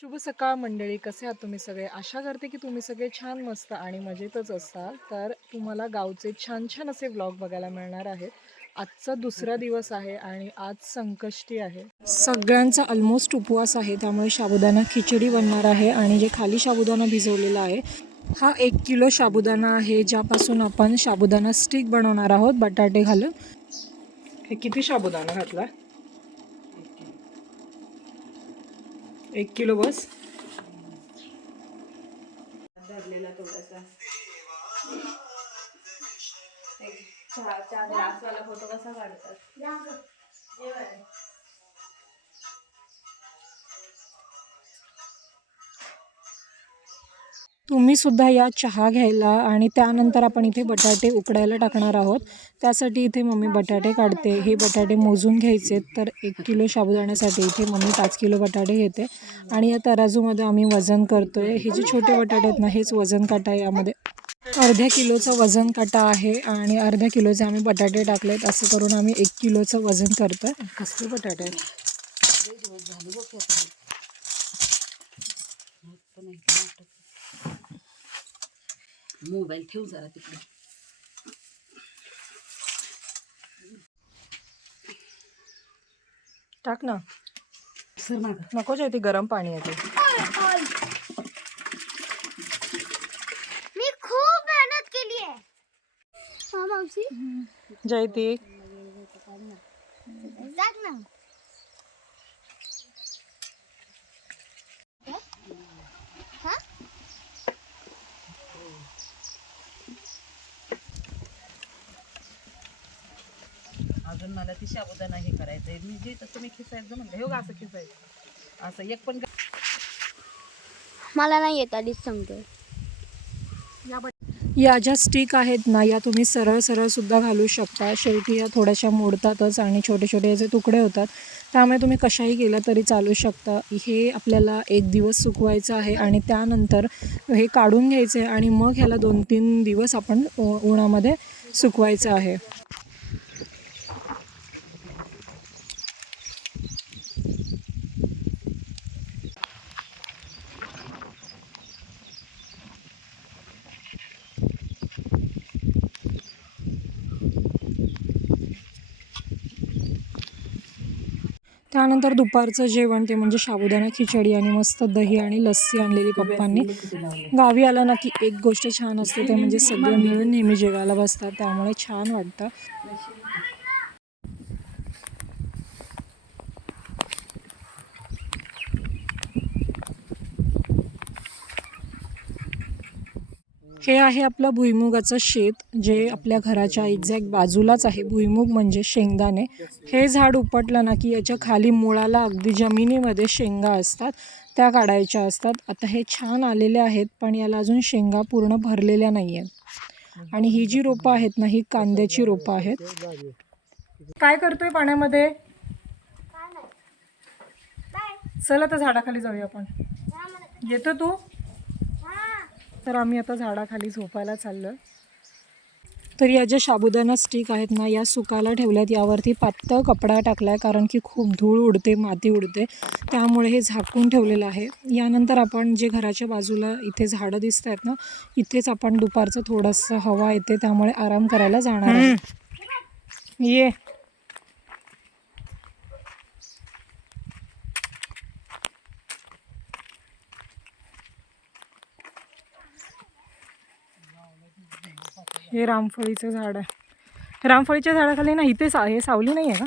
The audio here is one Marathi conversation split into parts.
शुभ सकाळ मंडळी कसे आहात तुम्ही सगळे? आशा करते की तुम्ही सगळे छान मस्त आणि मजेतच असाल. तर तुम्हाला गावचे छान छान असे व्लॉग बघायला मिळणार आहेत. आजचा दुसरा दिवस आहे आणि आज संकष्टी आहे. सगळ्यांचा ऑलमोस्ट उपवास आहे त्यामुळे साबुदाणा खिचडी बनणार आहे आणि जे खाली साबुदाणा भिजवलेला आहे हा एक किलो साबुदाणा आहे ज्यापासून आपण साबुदाणा स्टिक बनवणार आहोत बटाटे घालून. हे किती साबुदाणा घातला? एक किलो बस. सुद्धा या चहा घ्यायला आणि त्यानंतर आपण इथे बटाटे उकडायला टाकणार आहोत. त्यासाठी इथे मम्मी बटाटे काढते. हे बटाटे मोजून घ्यायचे तर एक किलो साबुदाण्यासाठी इथे मम्मी पाच किलो बटाटे घेते. आणि या तराजूमध्ये आम्ही वजन करतोय. हे जे छोटे बटाटे आहेत ना हेच वजन काटा यामध्ये. अर्ध्या किलोचं वजन काटा आहे आणि अर्ध्या किलोचे आम्ही बटाटे टाकलेत. असं करून आम्ही एक किलोचं वजन करतोय. कसले बटाटे मोबाईल ठेव जरा तिकडे. टाक ना. सर माग. नकोच आहे ती गरम पाणी आहे ते. मी खूप मेहनत केली आहे. हा मावशी. जयती जाग ना हा अजून मला ती साबुदाणा हे करायचंय. मी जे तसं मी खिसायचं म्हणलं हे असं खिसायचं. असं एक पण मला नाही येत आधीच सांगतोय या ज्या स्टिक आहेत ना या तुम्ही सरळ सरळ सुद्धा घालू शकता. शेवटी या थोड्याशा मोडतातच आणि छोटे छोटे याचे तुकडे होतात. त्यामुळे तुम्ही कशाही केलं तरी चालू शकता. हे आपल्याला एक दिवस सुकवायचं आहे आणि त्यानंतर हे काढून घ्यायचे आणि मग ह्याला दोन तीन दिवस आपण उन्हामध्ये सुकवायचं आहे. त्यानंतर दुपारचं जेवण ते म्हणजे साबुदाणा खिचडी आणि मस्त दही आणि लस्सी आणलेली पप्पांनी. गावी आलं ना की एक गोष्ट छान असते ते म्हणजे सगळे मिळून नेहमी जेवायला बसतात त्यामुळे छान वाटतं. हे आहे आपलं भुईमुगाचं शेत जे आपल्या घराच्या एक्झॅक्ट बाजूलाच आहे. भुईमुग म्हणजे शेंगदाणे. हे झाड उपटलं ना की याच्या खाली मुळाला अगदी जमिनीमध्ये शेंगा असतात. त्या काढायच्या असतात. आता हे छान आलेले आहेत पण याला अजून शेंगा पूर्ण भरलेल्या नाही आहेत आणि ही जी रोपं आहेत ना ही कांद्याची रोपं आहेत. काय करतोय पाण्यामध्ये? चला तर झाडाखाली जाऊया आपण. येतो तू? तर आम्ही आता झाडाखाली झोपायला चाललो तर या ज्या साबुदाणा स्टिक आहेत ना या सुकायला ठेवल्यात. यावरती पातळ कपडा टाकला आहे कारण की खूप धूळ उडते माती उडते. त्यामुळे हे झाकून ठेवलेलं आहे. यानंतर आपण जे घराच्या बाजूला इथे झाडं दिसत आहेत ना इथेच आपण दुपारचं थोडंसं हवा येते त्यामुळे आराम करायला जाणार आहे. ये. हे रामफळीचं झाड आहे. रामफळीच्या झाडाखाली ना इथे सा हे सावली नाही आहे का?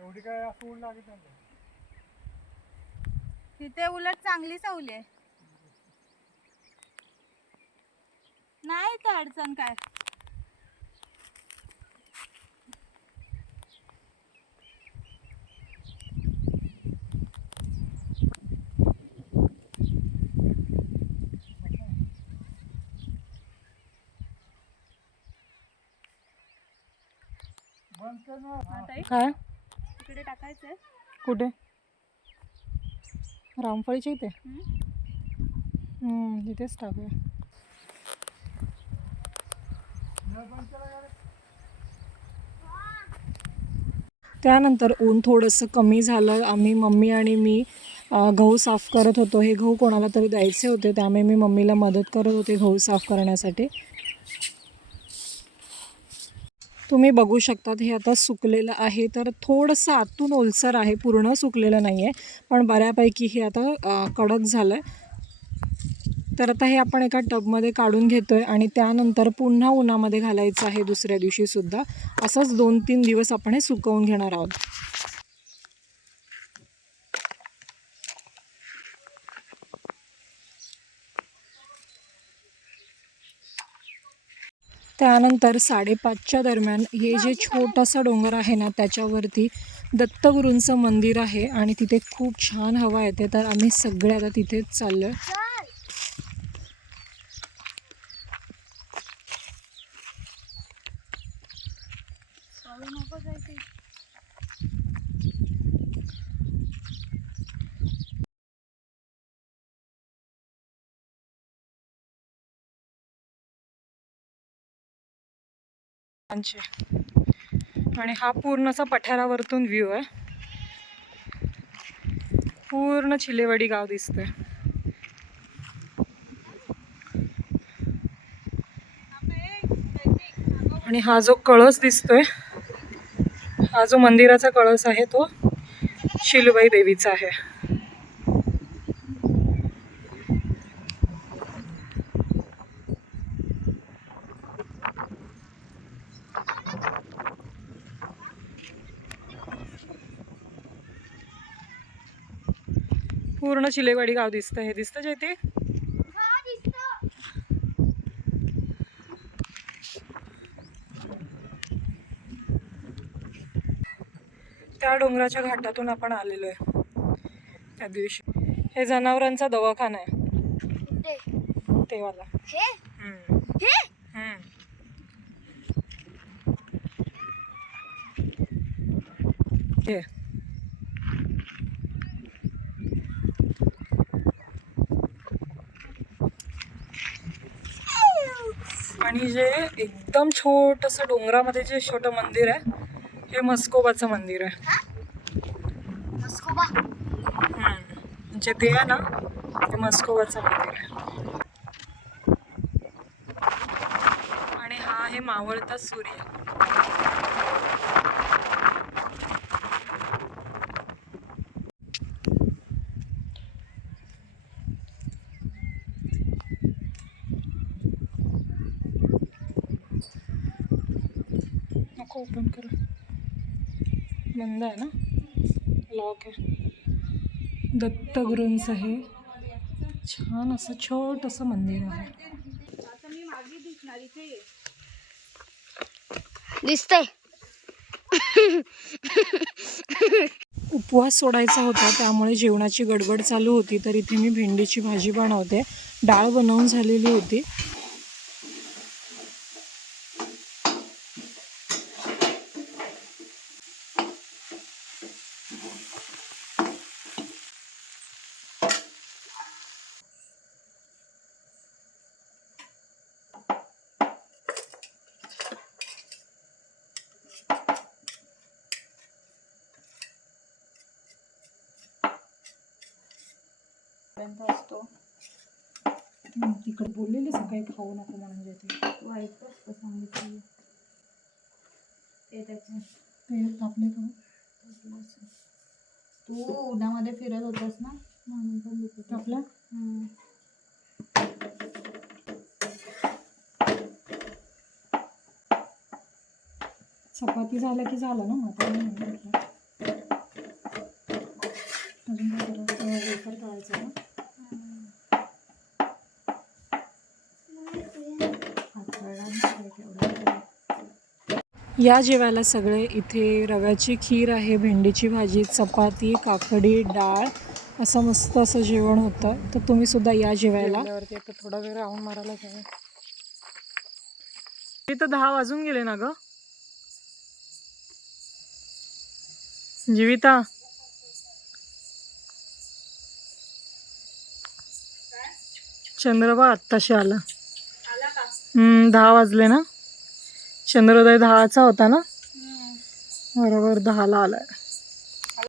हा तिथे उलट चांगली सावली आहे. नाही तर अडचण काय? काय? तिकडे टाकायचंय कुठे? रामफळीच्या इथे? तिथेच टाकूया. त्यानंतर ऊन थोडंसं कमी झालं. आम्ही मम्मी आणि मी गहू साफ करत होतो. हे गहू कोणाला तरी द्यायचे होते त्यामुळे मी मम्मीला मदत करत होते गहू साफ करण्यासाठी. तुम्ही बघू शकतात हे आता सुकलेलं आहे. तर थोडंसं आतून ओलसर आहे पूर्ण सुकलेलं नाही आहे पण बऱ्यापैकी हे आता कडक झालं आहे तर आता हे आपण एका टबमध्ये काढून घेतो आहे आणि त्यानंतर पुन्हा उन्हामध्ये घालायचं आहे दुसऱ्या दिवशीसुद्धा. असंच दोन तीन दिवस आपण हे सुकवून घेणार आहोत. त्यानंतर साडेपाचच्या दरम्यान हे जे छोटंसं डोंगर आहे ना त्याच्यावरती दत्तगुरूंचं मंदिर आहे आणि तिथे खूप छान हवा येते. तर आम्ही सगळे आता तिथेच चाललो आहे आणि हा पूर्ण असा पठारावरतून व्ह्यू आहे. पूर्ण चिलेवाडी गाव दिसतंय. आणि हा जो कळस दिसतोय हा जो मंदिराचा कळस आहे तो शिलुबाई देवीचा आहे. पूर्ण चिलेवाडी गाव दिसतं हे. दिसतं जे ते हा दिसतो त्या डोंगराच्या घाटातून आपण आलेलो आहे. त्या दिवशी. हे जनावरांचा दवाखाना आहे. ते वाला हे हम्म. हे हम्म. हे आणि जे एकदम छोटंसं डोंगरामध्ये जे छोटं मंदिर आहे हे मस्कोबाचं मंदिर आहे. मस्कोबा. म्हणजे ते आहे ना ते मस्कोबाचं मंदिर आहे. आणि हा आहे मावळता सूर्य. ओपन कर. बंद आहे ना? लॉक आहे. दत्तगुरूंचं हे छान असं छोटंसं मंदिर आहे. दिसतंय. उपवास सोडायचा होता त्यामुळे जेवणाची गडबड चालू होती तर इथे मी भेंडीची भाजी बनवते. डाळ बनवून झालेली होती. पर्यंत असतो. तिकडे बोललेले सकाळी खाऊ नको म्हणजे ते. तू ऐकतोस का सांगितलं. ते त्याचे तापले का? तू उन्हामध्ये फिरत होतास ना? म्हणून पण दुखत होतं. तापला. चपाती झालं की झालं ना मग. अजून काय करायचं? वेफर तळायचं ना? या जेवायला सगळे इथे रव्याची खीर आहे भेंडीची भाजी चपाती काकडी डाळ असं मस्त असं जेवण होतं. तर तुम्ही सुद्धा या जेवायला. थोडा वेळ राऊंड मारायला जाऊया. इथं दहा वाजून गेले ना ग? जीविता. चंद्रबा आत्ताशी आला. हम्म, दहा वाजले ना? चंद्रोदय दहाचा होता ना? बरोबर दहाला आलाय.